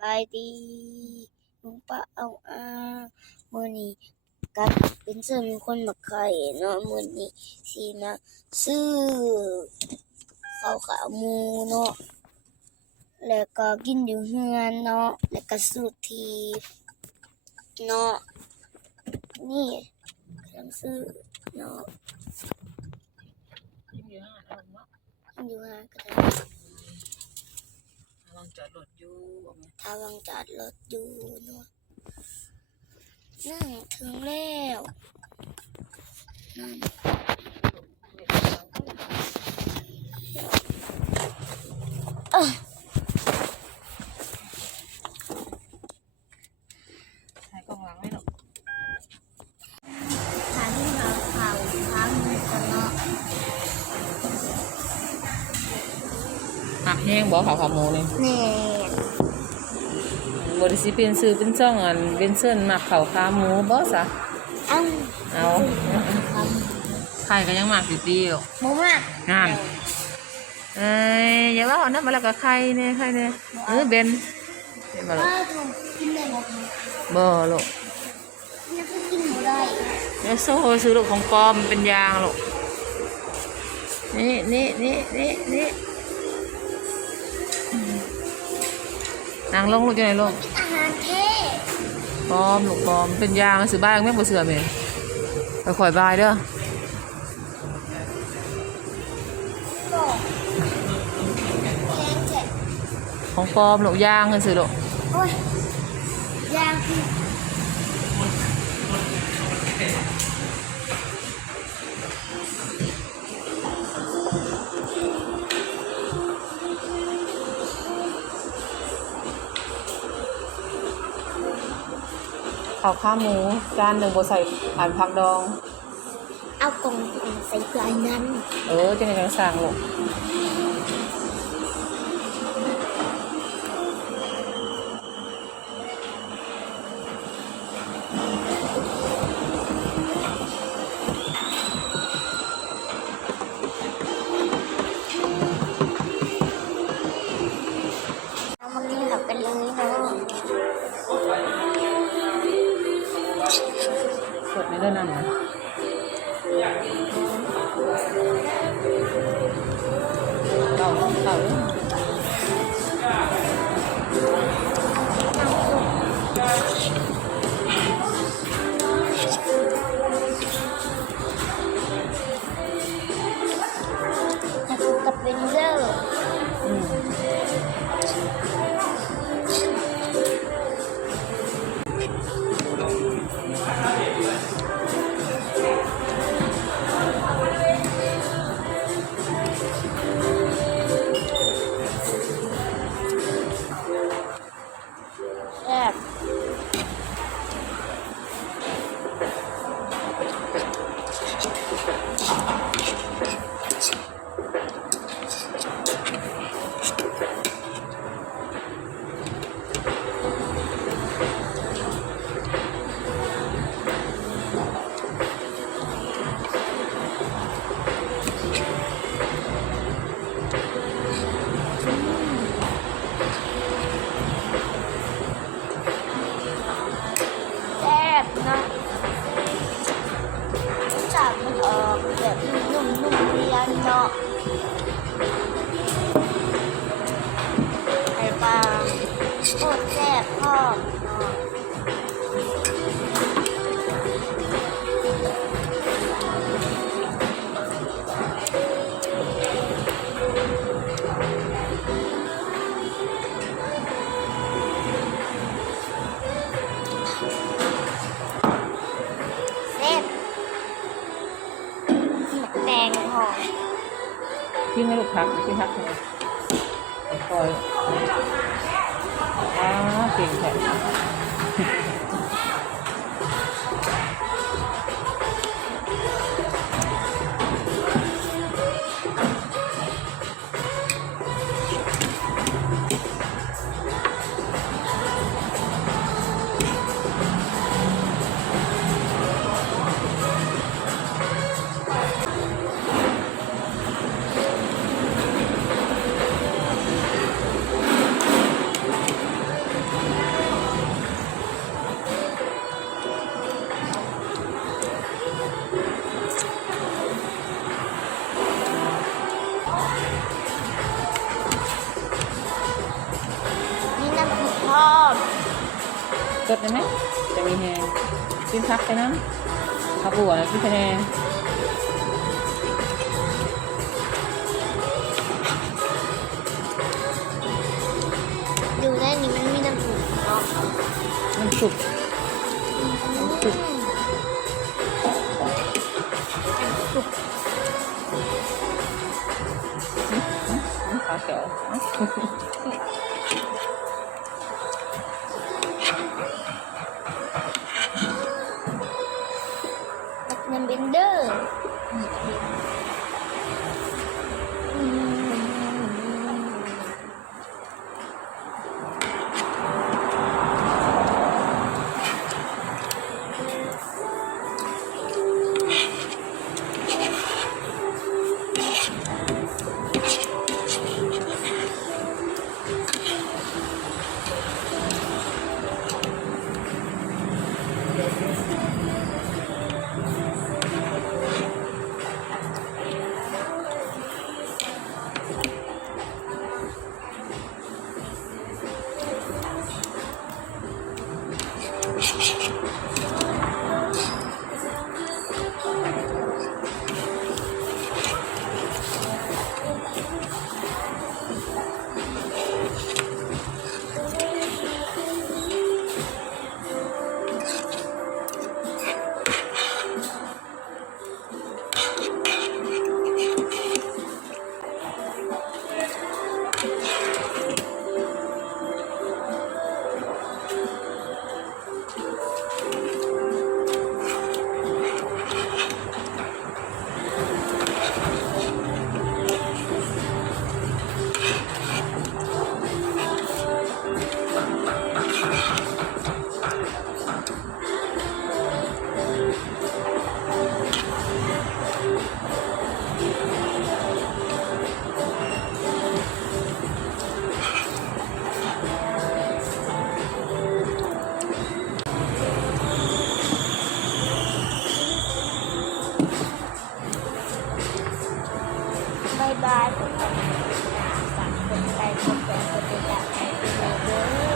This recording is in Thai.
บายดีลุงป้าเอามื้อนี้กันเป็นเสื้อมีคนมาขายเนาะมื้อนี้สิมาซื้อข้าวขาหมูเนาะแล้วก็กินอยู่เฮือนเนาะแล้วก็ซื้อที่เนาะนี่กำลังซื้อเนาะกินอยู่ห้างเอาเนาะกินอยู่ห้างก็ได้วางจอดรถอยู่ถ้าวางจอดรถอยู่เนาะนั่งถึงแล้วนั่นถ่ายกล้องหลังไว้หรอกทางที่เราข่าวค้างมือกันเนาะหักแห้งบอกขาหมูนี่แน่บริสิเป็นซื้อเป็นช่องอันเป็นเส้นหมักเขาขาหมูบ่ซะเอาใครก็ยังหมักอยู่ดีอ่ะหมูมากงานอย่าว่าเอาน้ำมาแล้วก็ใครเนี่ยเบนมาหรอกกินได้หมดบ่ลูกนี่ก็กินหมดได้เนี่ยโซ่ซื้อลูกของปลอมเป็นยางลูกนี่นางลงลูกจะไหนลูกอาหารเท่ปลอมลูกปลอมเป็นยางซื้อบ้านไม่บ่เสือเมย์ไปข่อยบายเด้อของปลอมลูกยางกันซื้อลูกโอ้ยยางข้าวขาหมูจานหนึ่งบ่ใส่ผ่านผักดองเอากล่องใส่ปลายนั้นจะในการสั่งลูกเอามากินกับกันเลยเนาะสดในเรื่องนั้นนะเต่ากับวินเดอร์แอบนะจากมันออกแบบนุ่มๆเรียนเนาะไข่ปลาโคตรแซ่บพ่อเนาะแดงหอมพี่ไม่ลูกพักพี่พักไงคอยเก่งแท้ สดได้ไหมจะมีแฮงกินพักไปน้ำผักบัวกินคะแนน ดูได้นี่มันมีน้ำผึ้งเนาะ น้ำซุปขาเขียว น้ำเบนเดอร์บายบายทุกคนฝากกดไลค์กดแชร์กดติดตามให้ด้วยเด้อ